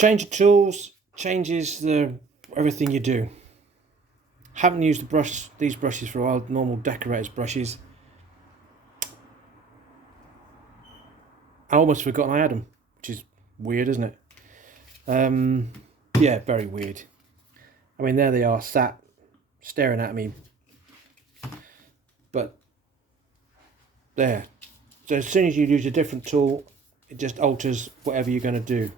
Change of tools changes everything you do. Haven't used these brushes for a while, normal decorators brushes. I almost forgotten I had them, which is weird, isn't it? Yeah, very weird. I mean, there they are, sat staring at me. But there. So as soon as you use a different tool, it just alters whatever you're going to do.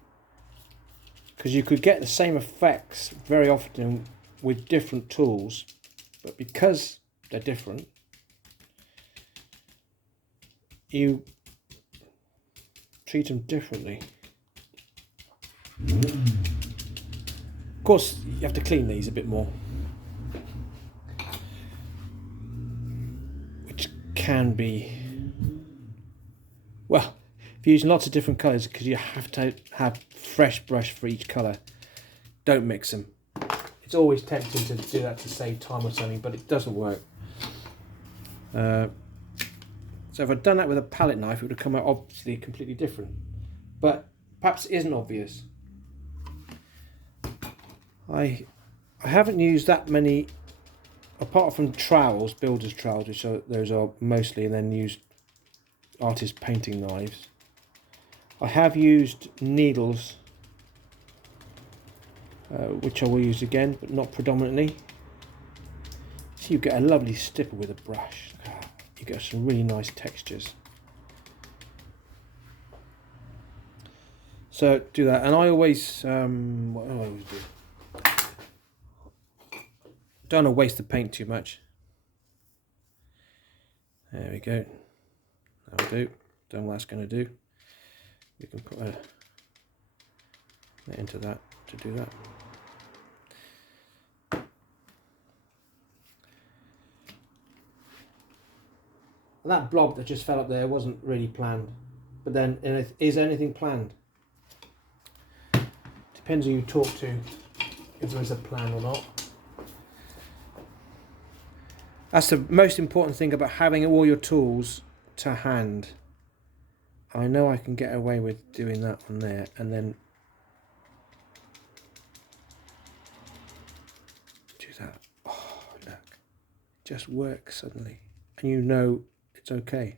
Because you could get the same effects very often with different tools, but because they're different, you treat them differently. Of course, you have to clean these a bit more, which can be, well, if you're using lots of different colours, because you have to have fresh brush for each colour, don't mix them. It's always tempting to do that to save time or something, but it doesn't work. So if I'd done that with a palette knife, it would have come out obviously completely different. But perhaps it isn't obvious. I haven't used that many, apart from trowels, builder's trowels, which those are mostly, and then used artist painting knives. I have used needles, which I will use again, but not predominantly. So you get a lovely stipple with a brush. You get some really nice textures. So do that, and I always, what do I always do? Don't want to waste the paint too much. There we go. That'll do. Don't know what that's going to do. We can put a bit into that to do that. And that blob that just fell up there wasn't really planned. But then, is anything planned? Depends who you talk to, if there is a plan or not. That's the most important thing about having all your tools to hand. I know I can get away with doing that on there, and then do that. Oh, look. It just works suddenly. And you know it's okay.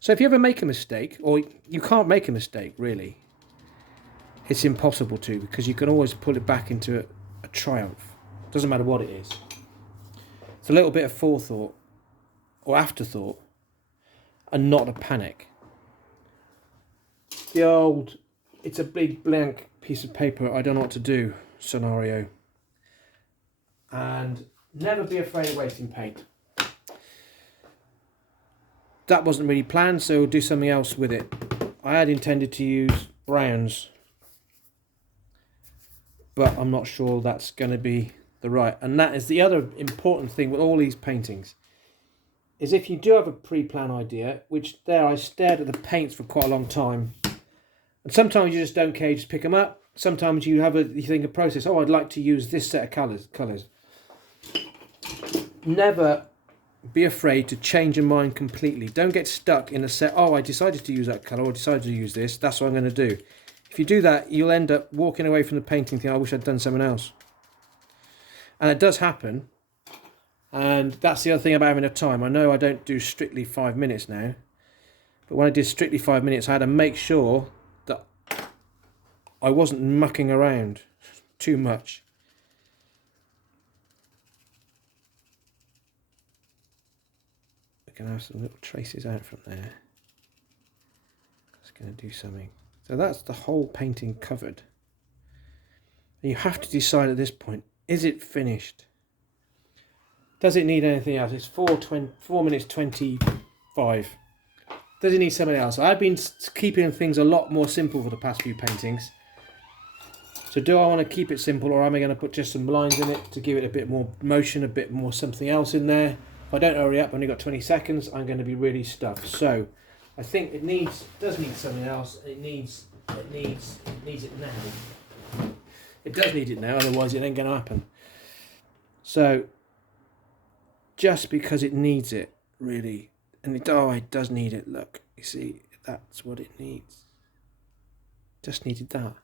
So if you ever make a mistake, or you can't make a mistake really, it's impossible to, because you can always pull it back into a triumph. Doesn't matter what it is. It's a little bit of forethought or afterthought, and not a panic. The old, it's a big blank piece of paper, I don't know what to do scenario. And never be afraid of wasting paint. That wasn't really planned, so we'll do something else with it. I had intended to use browns, but I'm not sure that's going to be the right. And that is the other important thing with all these paintings, is if you do have a pre-plan idea, which there I stared at the paints for quite a long time, and sometimes you just don't care, you just pick them up. Sometimes you think a process, oh, I'd like to use this set of colours. Never be afraid to change your mind completely. Don't get stuck in a set, oh, I decided to use that colour, or I decided to use this, that's what I'm going to do. If you do that, you'll end up walking away from the painting thinking, I wish I'd done something else. And it does happen. And that's the other thing about having a time. I know I don't do strictly 5 minutes now, but when I did strictly 5 minutes, I had to make sure that I wasn't mucking around too much. We can have some little traces out from there. It's going to do something. So that's the whole painting covered. And you have to decide at this point, is it finished? Does it need anything else? It's 4 minutes 25. Does it need something else? I've been keeping things a lot more simple for the past few paintings. So do I want to keep it simple, or am I going to put just some lines in it to give it a bit more motion, a bit more something else in there? If I don't hurry up, I've only got 20 seconds, I'm going to be really stuck. So I think it does need something else. It needs it now. It does need it now, otherwise it ain't going to happen. So just because it needs it, really, and it does need it. Look, you see, that's what it needs. Just needed that.